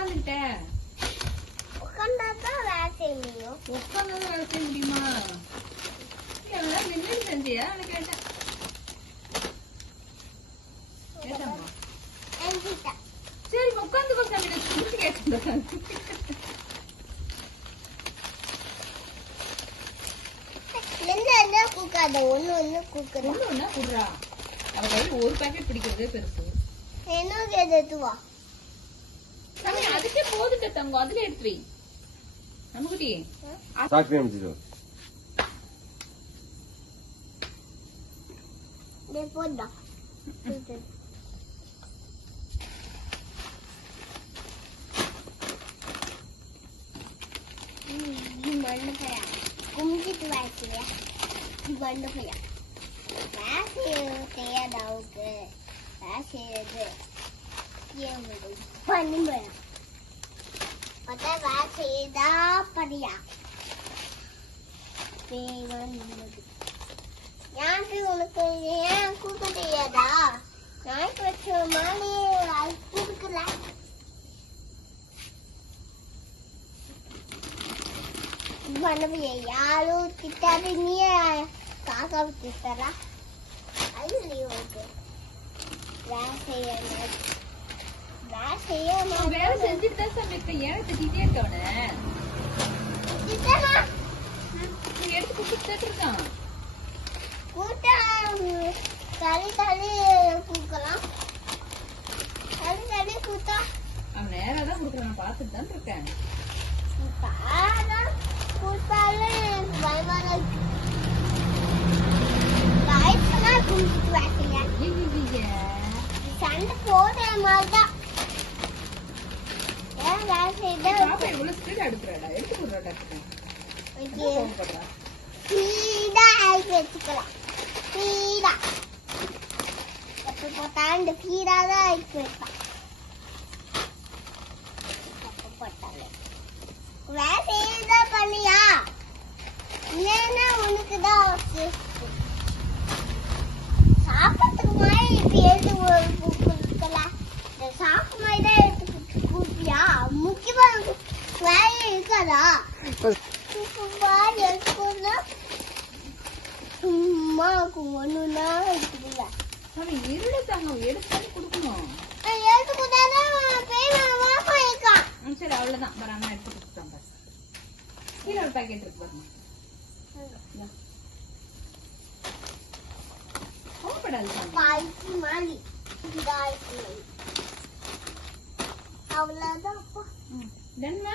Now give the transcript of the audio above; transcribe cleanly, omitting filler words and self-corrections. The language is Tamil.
உட்காந்துக்கிட்ட உட்காந்தாதான் வேலை செய்ய முடியும். உட்காந்து வேலை செய்ய முடியுமா? எல்லாம் நின்று செஞ்சியா? நான் கேட்டேன். கேட்டாமா? என்கிட்ட சரி உட்காந்துக்கோ சாமி. நான் சுத்தி கேட்டேன். என்ன கூக்காத ஒண்ணு ஒண்ணு கூக்குறா. ஒண்ணு ஒண்ணா குடுறா. அவ கையில ஒரு பாக்கெட் பிடிக்கிறதே பெருசு. என்ன எதுவா சாமி அதுக்கே போதுட்ட தங்கம். அதுல எடுத்து வை. நமக்குடி சாக்கு அமைச்சிரு. டே போடா. மண்ணு பையா கும்பிட்டு வாய்க்கிறியா? மண்ணு பையா வேலை செய்யாத அவருக்கு வேலை செய்யறது ஏன் பண்ணி போயா பார்த்தா வேலை செய்யதா படியா யாருக்கு உனக்கு ஏன் கூப்பிட தெரியாதா? நாய்க்கு வச்ச மாதிரி அது கூப்பிட்டுல பண்ணவைய யாரும் திட்டாரு நீ காக்கா திட்டறா. அது நீ உனக்கு வேலை செய்ய வேலை செஞ்சுட்டு தான் சாமி இருக்கேன். ஏன் திட்டிகிட்டே இருக்கவன எடுத்து குடுத்துட்டு இருக்கான். கூட்டம் தள்ளி தள்ளி கூக்கலாம். தள்ளி தள்ளி கூட்டா அவன் நேரா தான் குடுக்குறான். நான் பாத்துட்டு தான் இருக்கேன். கூட்டாலும் பயமான வயசுனா கும்பிட்டு வாசிங்க. சண்டை போடுற மாதிரிதான் ஏன் வேலை செய்த பாப்பா எவ்வளவு ஸ்பீட் அடுக்குறாடா. எடுத்து கொடுறாடா. கோவப்படுறா. ஸ்பீடா ஆக்கி வச்சுக்கலாம். ஸ்பீடா எப்ப போட்டாலும் இந்த ஸ்பீடா தான் ஆக்கி வைப்பான். எப்ப போட்டாலும் வேலை செய்யதான் பண்ணியா? இல்லைன்னா உனக்கு தான் சாப்பிட்றதுக்கு மாதிரி இப்ப எடுத்து கொடுக்கலாம். சாப்பிட மாதிரி தான் எடுத்து கூப்பியா? முக்கியமா வேலை இருக்காதா? சும்மா ஒண்ணுன்னா இருக்குதுல்ல. சாமி இருள தங்கம் எடுத்து கொடுக்கணும். எடுத்து கொடுத்தாதான் பேய் வாப்பா இருக்கான். சரி அவ்வளவுதான். வராம எடுத்து கொடுத்துட்டாங்க. கீழே ஒரு பாக்கெட் இருக்கு பாருங்க. கோவப்படாது சாமி. பாய்ச்சி மாதிரி அவ்வளவுதான். டன்னா